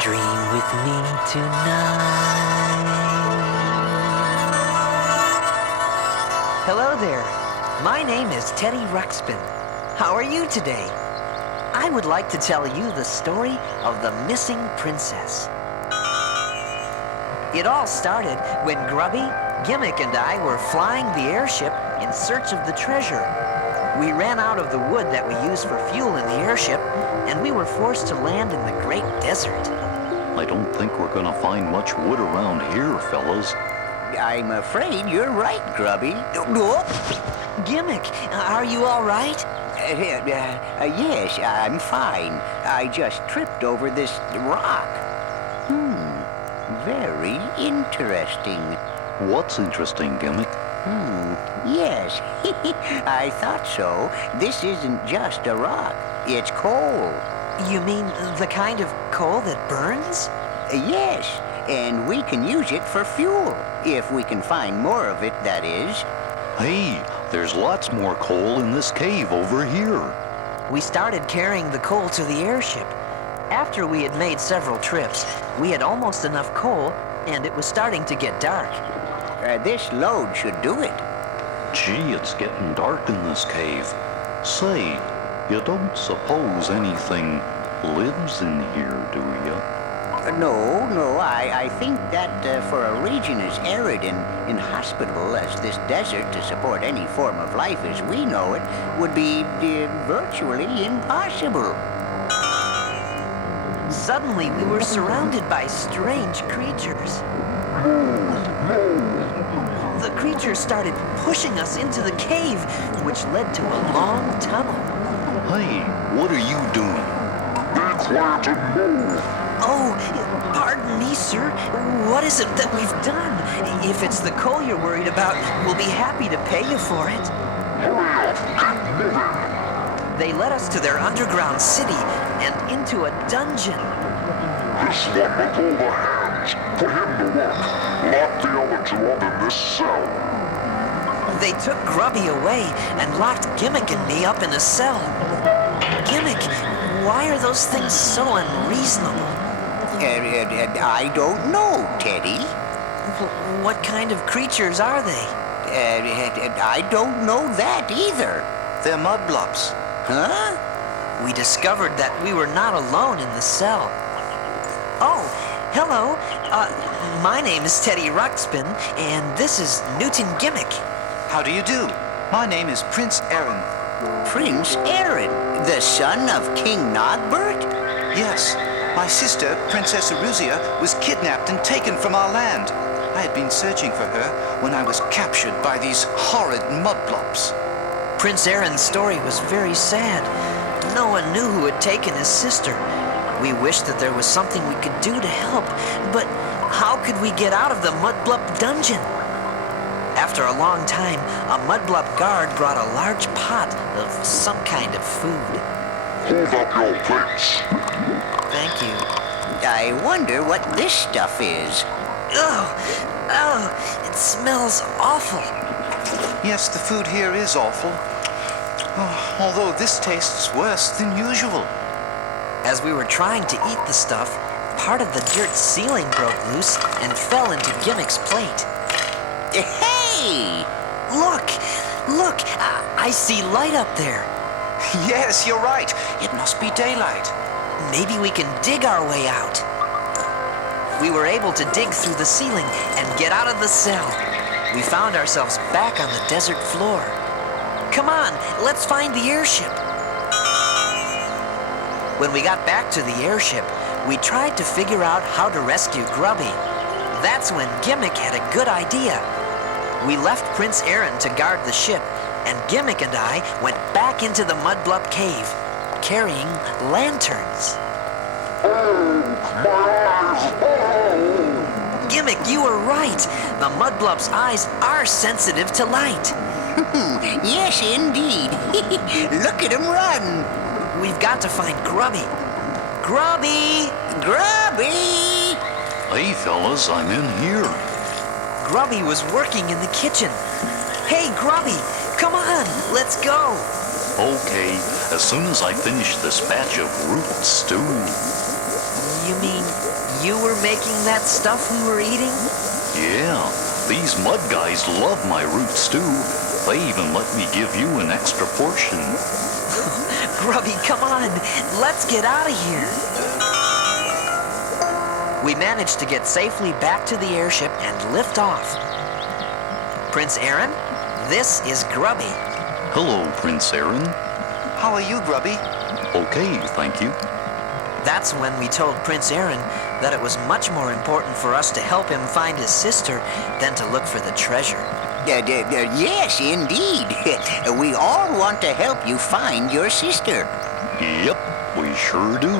dream with me tonight. Hello there. My name is Teddy Ruxpin. How are you today? I would like to tell you the story of the missing princess. It all started when Grubby, Gimmick, and I were flying the airship in search of the treasure. We ran out of the wood that we use for fuel in the airship, and we were forced to land in the great desert. I don't think we're gonna find much wood around here, fellas. I'm afraid you're right, Grubby. Gimmick, are you all right? Yes, I'm fine. I just tripped over this rock. Very interesting. What's interesting, Gimmick? Yes, I thought so. This isn't just a rock. It's coal. You mean the kind of coal that burns? Yes, and we can use it for fuel. If we can find more of it, that is. Hey, there's lots more coal in this cave over here. We started carrying the coal to the airship. After we had made several trips, we had almost enough coal, and it was starting to get dark. This load should do it. Gee, it's getting dark in this cave. Say, you don't suppose anything lives in here, do you? No, I think that for a region as arid and inhospitable as this desert to support any form of life as we know it would be virtually impossible. Suddenly, we were surrounded by strange creatures. The creatures started pushing us into the cave, which led to a long tunnel. Hey, what are you doing? Oh, pardon me, sir. What is it that we've done? If it's the coal you're worried about, we'll be happy to pay you for it. They led us to their underground city and into a dungeon. This one with all the hands. Put him to work. Lock the other two up in this cell. They took Grubby away and locked Gimmick and me up in a cell. Gimmick, why are those things so unreasonable? I don't know, Teddy. What kind of creatures are they? I don't know that either. They're mud blobs. Huh? We discovered that we were not alone in the cell. Oh, hello. My name is Teddy Ruxpin, and this is Newton Gimmick. How do you do? My name is Prince Aaron. Prince Aaron, the son of King Nogbert? Yes, my sister, Princess Oogja, was kidnapped and taken from our land. I had been searching for her when I was captured by these horrid mud blobs. Prince Aaron's story was very sad. No one knew who had taken his sister. We wished that there was something we could do to help, but how could we get out of the mudblub dungeon? After a long time, a mudblub guard brought a large pot of some kind of food. Hold up your plates. Thank you. I wonder what this stuff is. Oh, it smells awful. Yes, the food here is awful. Although this tastes worse than usual. As we were trying to eat the stuff, part of the dirt ceiling broke loose and fell into Gimmick's plate. Hey! Look! I see light up there. Yes, you're right. It must be daylight. Maybe we can dig our way out. We were able to dig through the ceiling and get out of the cell. We found ourselves back on the desert floor. Come on, let's find the airship. When we got back to the airship, we tried to figure out how to rescue Grubby. That's when Gimmick had a good idea. We left Prince Aaron to guard the ship, and Gimmick and I went back into the mudblub cave, carrying lanterns. Gimmick, you were right. The mudblub's eyes are sensitive to light. Yes, indeed. Look at him run. We've got to find Grubby. Grubby! Grubby! Hey, fellas, I'm in here. Grubby was working in the kitchen. Hey, Grubby, come on, let's go. Okay, as soon as I finish this batch of root stew. You mean you were making that stuff we were eating? Yeah, these mud guys love my root stew. They even let me give you an extra portion. Grubby, come on. Let's get out of here. We managed to get safely back to the airship and lift off. Prince Aaron, this is Grubby. Hello, Prince Aaron. How are you, Grubby? Okay, thank you. That's when we told Prince Aaron that it was much more important for us to help him find his sister than to look for the treasure. Yes, indeed. We all want to help you find your sister. Yep, we sure do.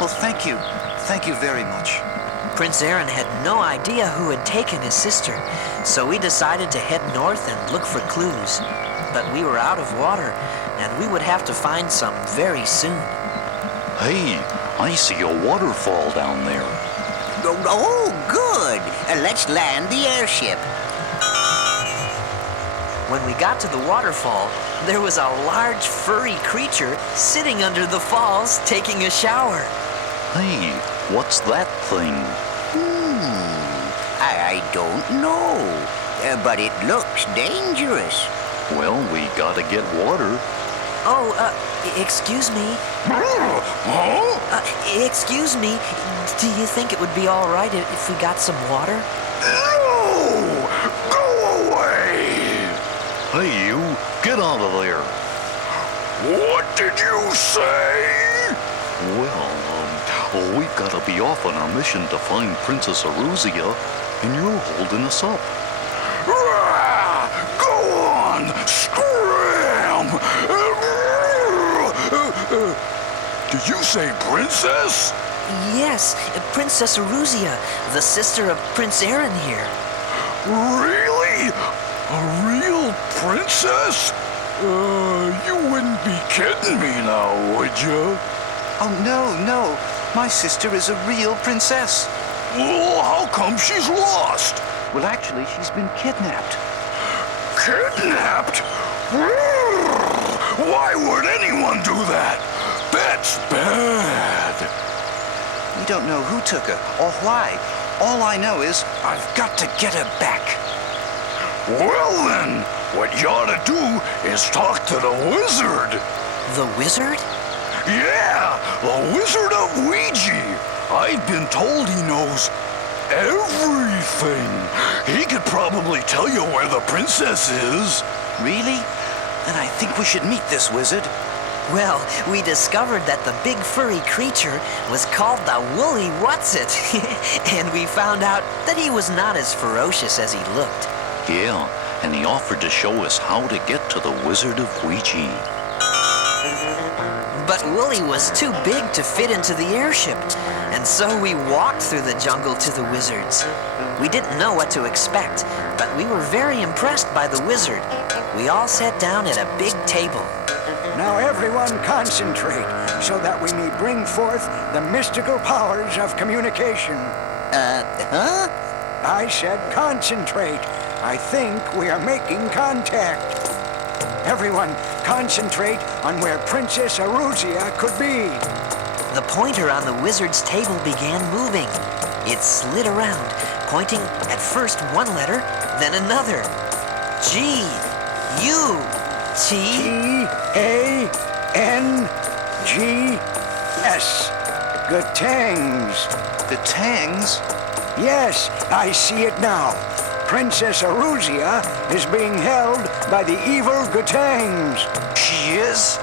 Well, thank you. Thank you very much. Prince Aaron had no idea who had taken his sister, so we decided to head north and look for clues. But we were out of water, and we would have to find some very soon. Hey, I see a waterfall down there. Oh, good. Let's land the airship. When we got to the waterfall, there was a large furry creature sitting under the falls taking a shower. Hey, what's that thing? I don't know, but it looks dangerous. Well, we gotta get water. Oh, excuse me. Excuse me. Do you think it would be all right if we got some water? No! Go away! Hey, you, get out of there. What did you say? Well, we've gotta be off on our mission to find Princess Eruzia, and you're holding us up. Rah! Go on! Scram! Did you say princess? Yes, Princess Eruzia, the sister of Prince Aaron here. Really? A real princess? You wouldn't be kidding me now, would you? Oh, no. My sister is a real princess. Well, how come she's lost? Well, actually, she's been kidnapped. Kidnapped? Why would anyone do that? That's bad. We don't know who took her or why. All I know is I've got to get her back. Well then, what you ought to do is talk to the wizard. The wizard? Yeah, the Wizard of Ouija. I've been told he knows everything. He could probably tell you where the princess is. Really? Then I think we should meet this wizard. Well, we discovered that the big furry creature was called the Woolly Whatsit. And we found out that he was not as ferocious as he looked. Yeah, and he offered to show us how to get to the Wizard of Ouija. But Woolly was too big to fit into the airship, and so we walked through the jungle to the wizards. We didn't know what to expect, but we were very impressed by the wizard. We all sat down at a big table. Now everyone concentrate, so that we may bring forth the mystical powers of communication. Huh? I said concentrate. I think we are making contact. Everyone, concentrate on where Princess Eruzia could be. The pointer on the wizard's table began moving. It slid around, pointing at first one letter, then another. G, U, T. T-A-N-G-S. Gatangs. The Tangs? Yes, I see it now. Princess Eruzia is being held by the evil Gatangs. She is?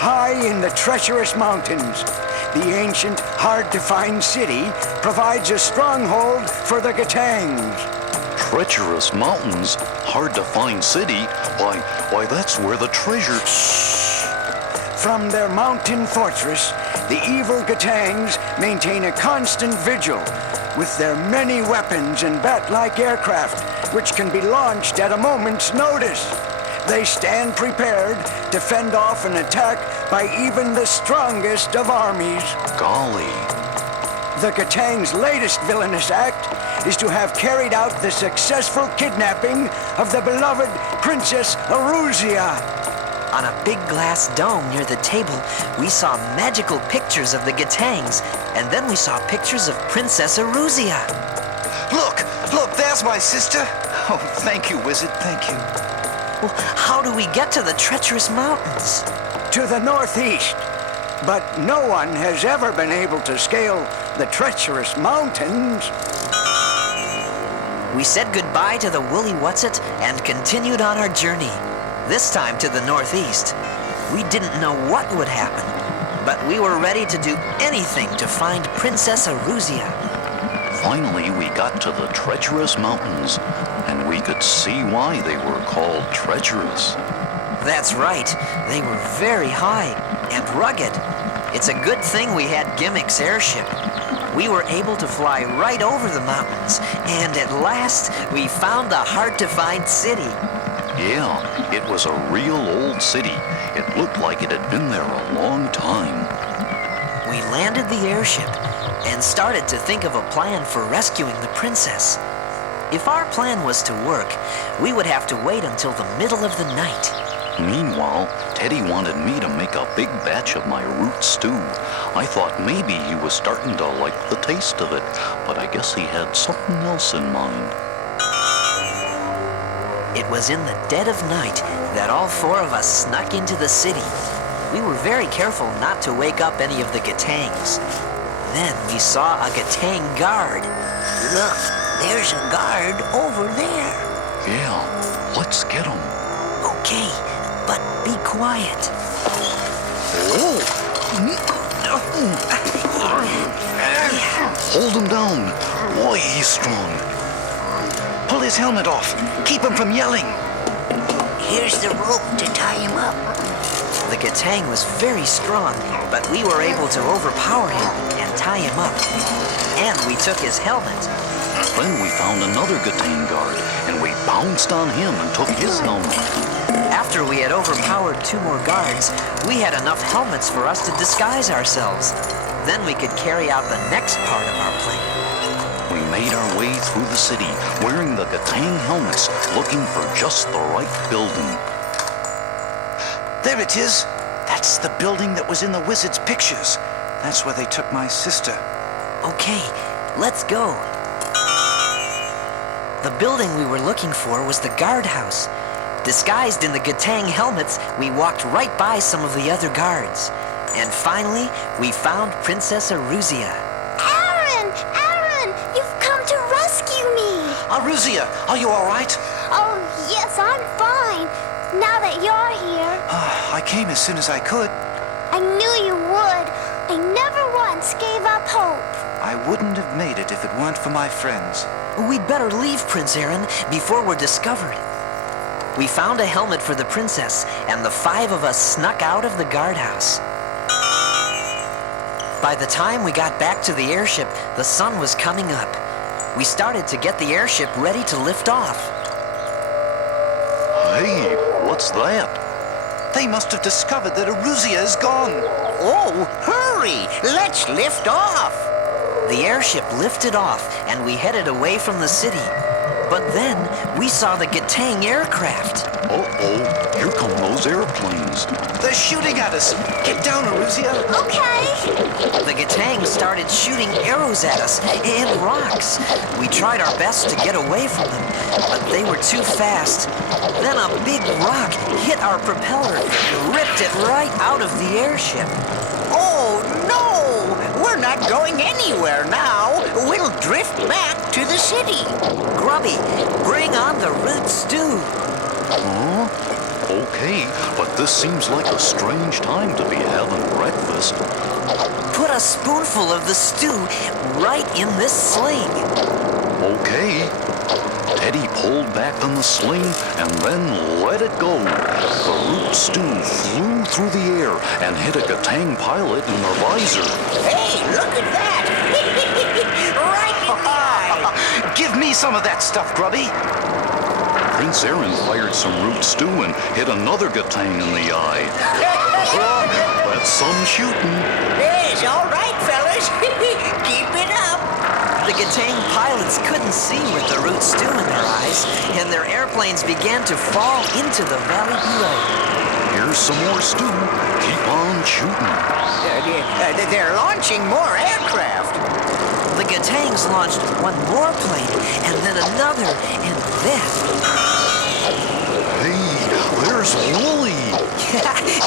High in the treacherous mountains, the ancient, hard-to-find city provides a stronghold for the Gatangs. Treacherous mountains, hard-to-find city? Why, that's where the treasure... From their mountain fortress, the evil Gatangs maintain a constant vigil with their many weapons and bat-like aircraft, which can be launched at a moment's notice. They stand prepared to fend off an attack by even the strongest of armies. Golly. The Gatangs' latest villainous act is to have carried out the successful kidnapping of the beloved Princess Eruzia. On a big glass dome near the table, we saw magical pictures of the Gatangs, and then we saw pictures of Princess Eruzia. Look, there's my sister. Oh, thank you, wizard, thank you. Well, how do we get to the treacherous mountains? To the northeast. But no one has ever been able to scale the treacherous mountains. We said goodbye to the Woolly Whatsit and continued on our journey, this time to the northeast. We didn't know what would happen, but we were ready to do anything to find Princess Eruzia. Finally, we got to the treacherous mountains, and we could see why they were called treacherous. That's right, they were very high and rugged. It's a good thing we had Gimmick's airship. We were able to fly right over the mountains, and at last we found the hard-to-find city. Yeah, it was a real old city. It looked like it had been there a long time. We landed the airship and started to think of a plan for rescuing the princess. If our plan was to work, we would have to wait until the middle of the night. Meanwhile, Teddy wanted me to make a big batch of my root stew. I thought maybe he was starting to like the taste of it, but I guess he had something else in mind. It was in the dead of night that all four of us snuck into the city. We were very careful not to wake up any of the Gatangs. Then we saw a Gatang guard. Look, there's a guard over there. Yeah, let's get him. Okay, but be quiet. Hold him down. Boy, he's strong. Pull his helmet off. Keep him from yelling. Here's the rope to tie him up. The Gatang was very strong, but we were able to overpower him and tie him up. And we took his helmet. Then we found another Gatang guard, and we pounced on him and took his helmet. After we had overpowered two more guards, we had enough helmets for us to disguise ourselves. Then we could carry out the next part of our plan. We made our way through the city, wearing the Gatang helmets, looking for just the right building. There it is. That's the building that was in the wizard's pictures. That's where they took my sister. Okay, let's go. The building we were looking for was the guardhouse. Disguised in the Gatang helmets, we walked right by some of the other guards. And finally, we found Princess Eruzia. Aaron, you've come to rescue me. Eruzia, are you all right? Oh, yes, I'm fine. Now that you're here, I came as soon as I could. I knew you would. I never once gave up hope. I wouldn't have made it if it weren't for my friends. We'd better leave, Prince Aaron, before we're discovered. We found a helmet for the princess, and the five of us snuck out of the guardhouse. By the time we got back to the airship, the sun was coming up. We started to get the airship ready to lift off. Hey, what's that? They must have discovered that Eruzia is gone. Oh, hurry! Let's lift off! The airship lifted off, and we headed away from the city. But then we saw the Gatang aircraft. Uh-oh, here come those airplanes. They're shooting at us. Get down, Eruzia. Okay. The Gatang started shooting arrows at us and rocks. We tried our best to get away from them, but they were too fast. Then a big rock hit our propeller and ripped it right out of the airship. Oh, no! We're not going anywhere now. We'll drift back to the city. Grubby, bring on the root stew. Huh? Okay, but this seems like a strange time to be having breakfast. Put a spoonful of the stew right in this sling. Okay. Teddy pulled back on the sling and then let it go. The root stew flew through the air and hit a Gatang pilot in the visor. Hey, look at that! Right in the eye! Give me some of that stuff, Grubby. Prince Aaron fired some root stew and hit another Gatang in the eye. That's some shooting. Yes, all right, fellas. Keep it up. The Gatang pilots couldn't see with the root stew in their eyes, and their airplanes began to fall into the valley below. Here's some more stew. Keep on shooting. They're launching more aircraft. The Gatangs launched one more plane, and then another, and then... Hey, there's Wooly.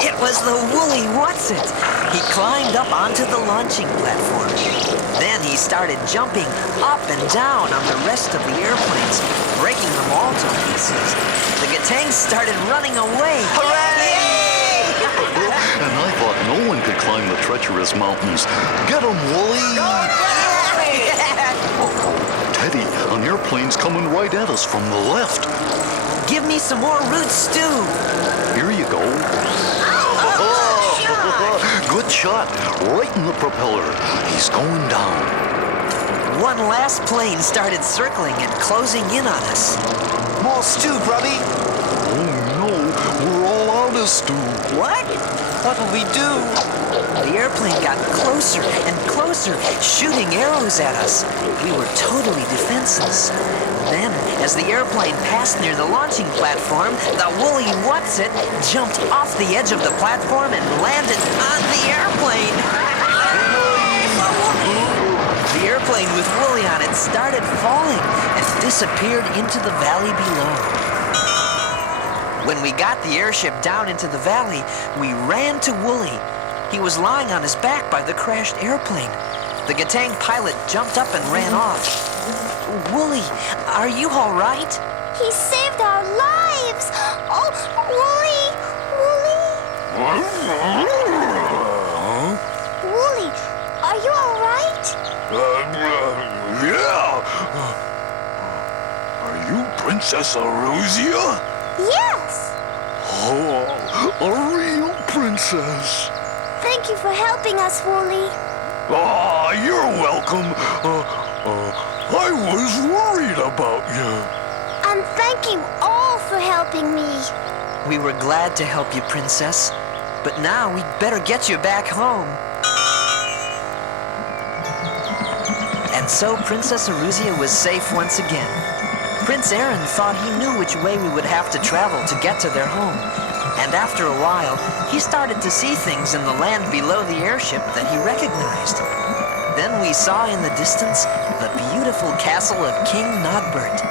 It was the Woolly What's-It. He climbed up onto the launching platform. Then he started jumping up and down on the rest of the airplanes, breaking them all to pieces. The Gatangs started running away. Hooray! And I thought no one could climb the treacherous mountains. Get 'em, Wooly! Uh-oh, Teddy, an airplane's coming right at us from the left. Give me some more root stew. Here you go. Good shot. Right in the propeller. He's going down. One last plane started circling and closing in on us. More stew, Grubby. Oh no, we're all out of stew. What? What'll we do? The airplane got closer and closer, shooting arrows at us. We were totally defenseless. Then, as the airplane passed near the launching platform, the Woolly What's-It jumped off the edge of the platform and landed on the airplane. The airplane with Woolly on it started falling and disappeared into the valley below. When we got the airship down into the valley, we ran to Woolly. He was lying on his back by the crashed airplane. The Gatang pilot jumped up and ran off. Woolly, are you all right? He saved our lives. Oh, Wooly! Wooly, are you all right? Yeah. Are you Princess Aruzia? Yes. Oh, a real princess. Thank you for helping us, Wooly. Ah, you're welcome. I was worried about you. And thank you all for helping me. We were glad to help you, Princess. But now we'd better get you back home. And so Princess Aruzia was safe once again. Prince Aaron thought he knew which way we would have to travel to get to their home. And after a while, he started to see things in the land below the airship that he recognized. Then we saw in the distance the beautiful castle of King Nogbert.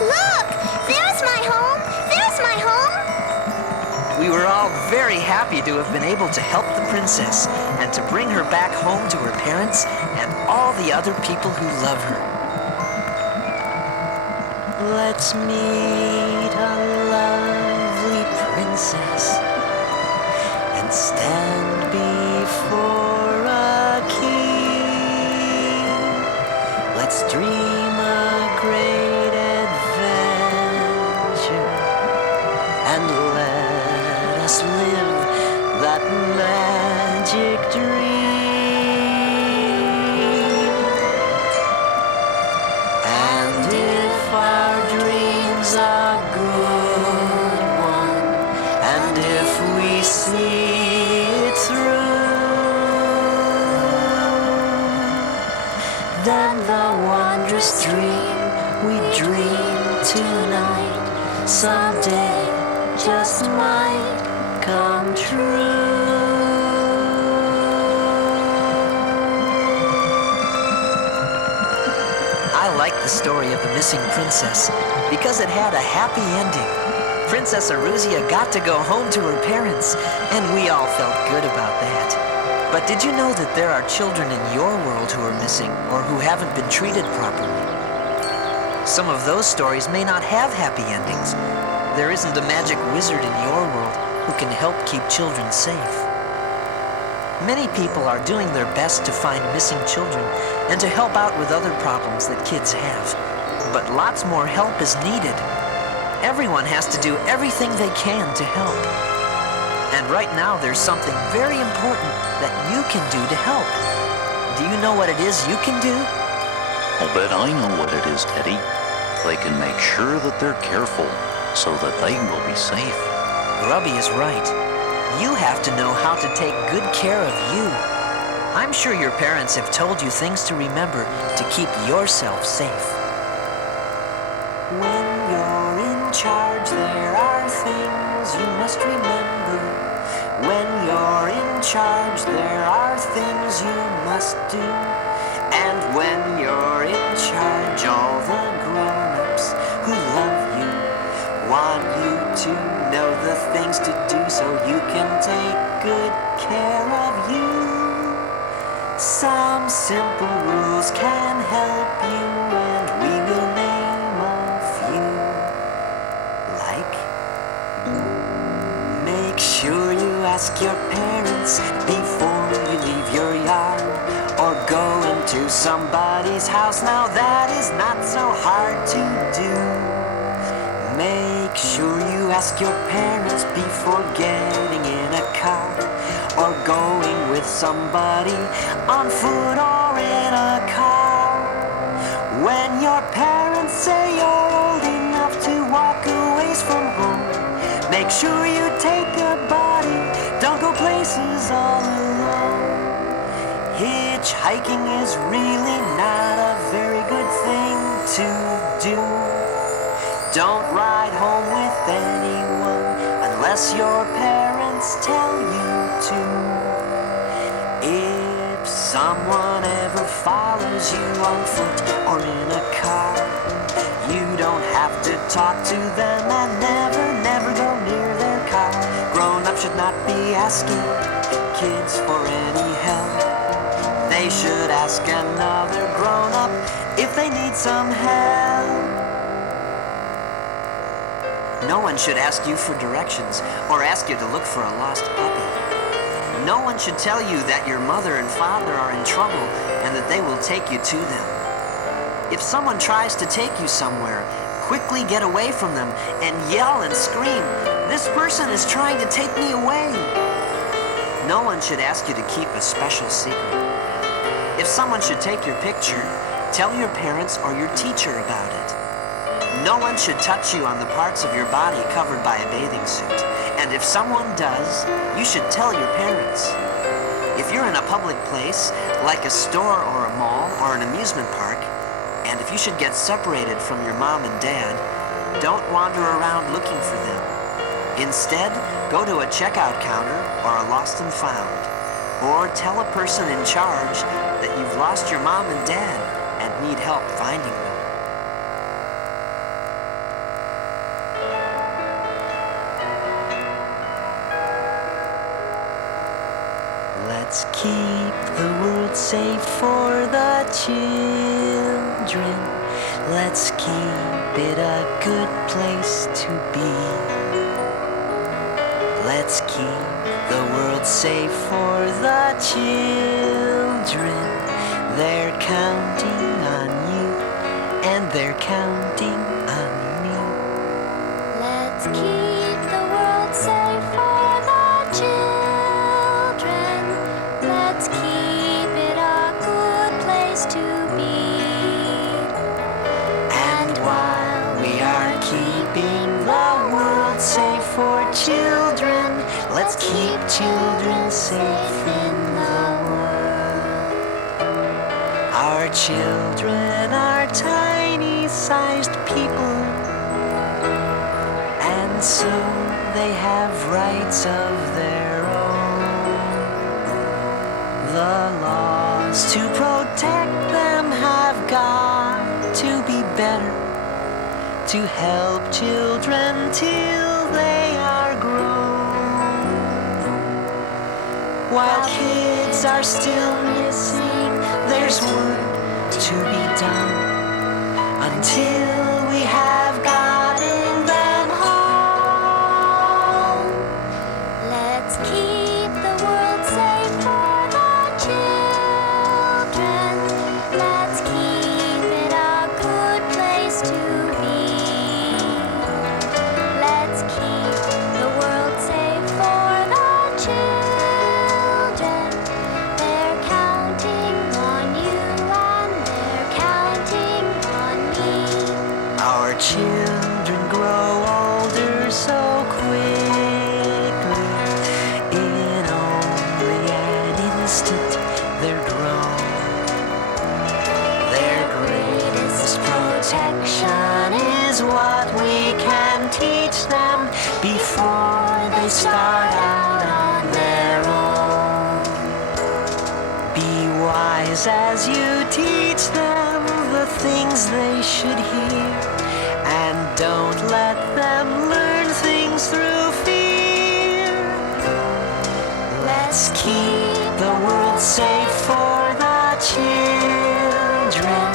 Look! There's my home! There's my home! We were all very happy to have been able to help the princess and to bring her back home to her parents and all the other people who love her. Let's meet a lovely princess and stand before a king. Let's dream a great adventure and let us live that magic dream. And if our dreams are good one, and if we see it through, then the wondrous dream we dream tonight someday just might come true. I like the story of the missing princess because it had a happy ending. Princess Aruzia got to go home to her parents, and we all felt good about that. But did you know that there are children in your world who are missing or who haven't been treated properly? Some of those stories may not have happy endings. There isn't a magic wizard in your world who can help keep children safe. Many people are doing their best to find missing children and to help out with other problems that kids have. But lots more help is needed. Everyone has to do everything they can to help. And right now there's something very important that you can do to help. Do you know what it is you can do? I'll bet I know what it is, Teddy. They can make sure that they're careful so that they will be safe. Grubby is right. You have to know how to take good care of you. I'm sure your parents have told you things to remember to keep yourself safe. When you're in charge, there are things you must remember. When you're in charge, there are things you must do. And when you're in charge, all the grown-ups who love you want you to know the things to do so you can take good care of you. Some simple rules can help you, and we will name a few. Like, make sure you ask your parents before you leave your yard, or go into somebody's house. Now that is not so hard to do. Make sure you ask your parents before getting in a car, or going with somebody on foot or in a car. When your parents say you're old enough to walk away from home, make sure you take a body, don't go places all alone. Hitchhiking is really not a very good thing to do. Don't ride home with anyone unless your parents tell you to. If someone ever follows you on foot or in a car, you don't have to talk to them, and never go near their car. Grown-ups should not be asking kids for any help. They should ask another grown-up if they need some help. No one should ask you for directions or ask you to look for a lost puppy. No one should tell you that your mother and father are in trouble and that they will take you to them. If someone tries to take you somewhere, quickly get away from them and yell and scream, "This person is trying to take me away." No one should ask you to keep a special secret. If someone should take your picture, tell your parents or your teacher about it. No one should touch you on the parts of your body covered by a bathing suit. And if someone does, you should tell your parents. If you're in a public place, like a store or a mall or an amusement park, and if you should get separated from your mom and dad, don't wander around looking for them. Instead, go to a checkout counter or a lost and found. Or tell a person in charge that you've lost your mom and dad and need help finding them. Let's keep the world safe for the children. Let's keep it a good place to be. Let's keep the world safe for the children. They're counting on you, and they're counting on me. Let's keep the world safe for the children. Let's keep it a good place to be. And while we are keeping the world safe for children, let's keep children safe in the world. Our children are tiny-sized people, and so they have rights of their own. The laws to protect them have got to be better, to help children till they are grown. While kids are still missing, there's work to be done until we have gotten them home. Let's keep the world safe for the children. Let's keep it a good place to be. Let's keep the world safe for the children. They're counting on you, and they're counting on me. Our children grow older so quickly. In only an instant, they're grown. Their greatest protection is what we can teach them before they start out on their own. Be wise as you teach them the things they should hear, and don't let them learn things through fear. Let's keep the world safe for the children.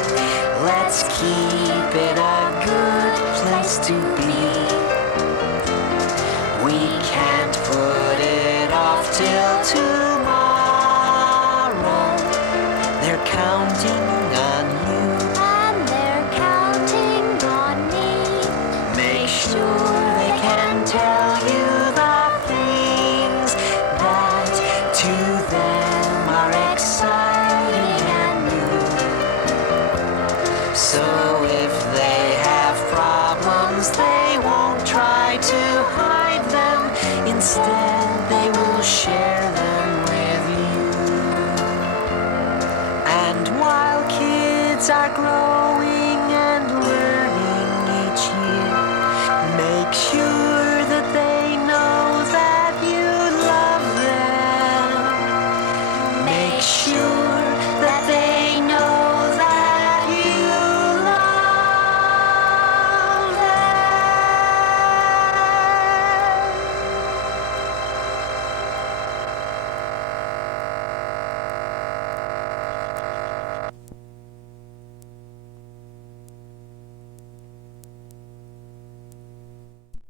Let's keep it a good place to be. We can't put it off till tomorrow. They're counting on you, And they're counting on me. make sure they can tell you the things that to them are exciting and new. So if they have problems, they won't try to hide them. Instead, they will share them with you. And while kids are growing